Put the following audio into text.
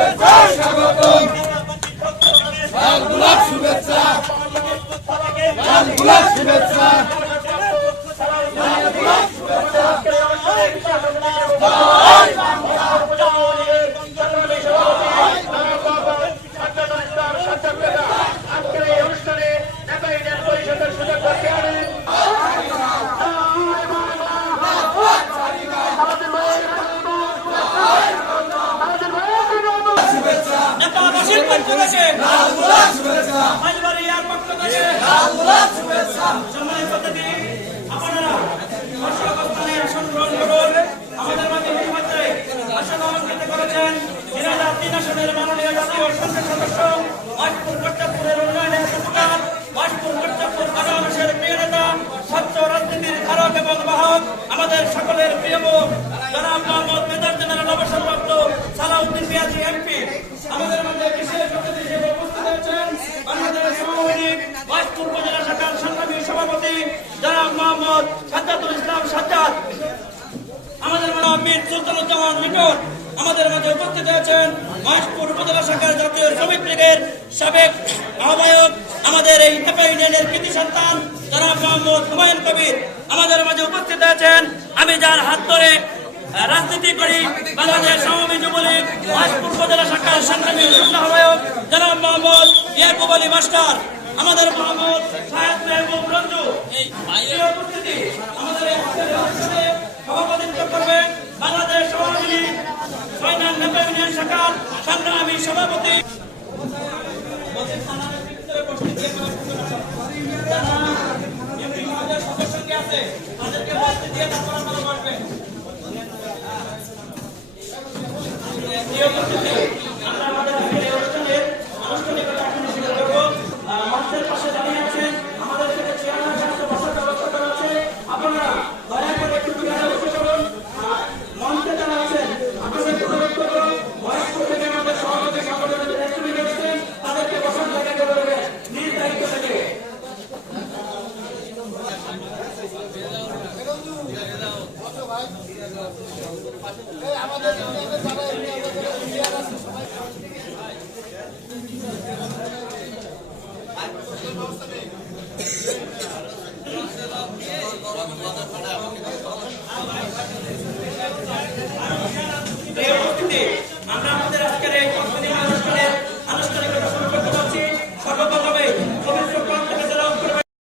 স্বাগতম লাল গোলাপ শুভেচ্ছা লাল গোলাপ শুভেচ্ছা লাল গোলাপ শুভেচ্ছা আজকের এই অনুষ্ঠানে নেতা ইউনিয়ন পরিষদের সুযোগ্য চেয়ারম্যান নেতাবাসীর পক্ষ থেকে লাল গোলাপ শুভেচ্ছা রাজবাড়িয়ার পক্ষ থেকে লাল গোলাপ শুভেচ্ছা সম্মানিত অতিথি, আপনারা দর্শকস্থানে আসন গ্রহণ করুন। আমাদের মাঝে ইতিমধ্যে আসন অলঙ্কৃত করেছেন 2003 আসনের মাননীয় জাতীয় সংসদ সদস্য ওয়াশপুর কর্তারপুরের উন্নয়নের উপকার ওয়াশপুর কর্তারপুর আনারসের প্রিয় নেতা স্বচ্ছ রাজনীতির ধারক এবং বাহক আমাদের সকলের প্রিয় মুখ জনাব মোহাম্মদ মেজর জেনারেল অবসরপ্রাপ্ত সালাউদ্দিন পিয়াজি এমপি আমাদের মধ্যে বিশেষ অতিথি হিসেবে উপস্থিত আছেন বাংলাদেশ সমবাহিনী ওয়াশপুর উপজেলা শাখার সংগ্রামী সভাপতি জনাব মোহাম্মদ সাজ্জাদুল ইসলাম সাজ্জাদ আমাদের মাননীয় আমির সুলতানুজ্জামান মিটন আমাদের মাঝে উপস্থিত আছেন ওয়াশপুর উপজেলা শাখার জাতীয় শ্রমিক লীগের সাবেক আহ্বায়ক আমাদের এই নেপা ইউনিয়নের কৃতি সন্তান জনাব মোহাম্মদ হুমায়ুন কবির আমাদের মাঝে উপস্থিত আছেন আমি যার হাত ধরে রাজনীতি করি বাংলাদেশ সমবায় যুবলীগ ওয়াশপুর উপজেলা শাখার সংগ্রামী আহ্বায়ক জনাব মোহাম্মদ ইয়াকুব আলী মাস্টার আমাদের মোহাম্মদ সাহেব মেহবুব রঞ্জু এই উপস্থিতি আমাদের এই অনুষ্ঠানে সভাপতিত্ব করবেন বাংলাদেশ সমবায় লীগ 6 নং নেপা ইউনিয়ন শাখার সংগ্রামী সভাপতি সদস্যকে আছে তাদেরকে বলতে দিয়ে তারপর আপনারা বসবেন। আমরা আমাদের এই অনুষ্ঠানের আনুষ্ঠানিকতা এখন শুরু করব। মঞ্চের পাশে দাঁড়িয়ে আছেন আমাদের সাথে চেয়ারম্যান সাহেব বসার ব্যবস্থা করা আছে। আপনারা দয়া করে একটু দূরে বসে করুন। মঞ্চে যারা আছেন আপনাদের একটু অনুরোধ করব ওয়াশপুর থেকে আমাদের সভাপতি সংগঠনের নেতৃত্বে আছেন তাদেরকে বসার জায়গা করে দেবেন নিজ দায়িত্ব থেকে। আমাদের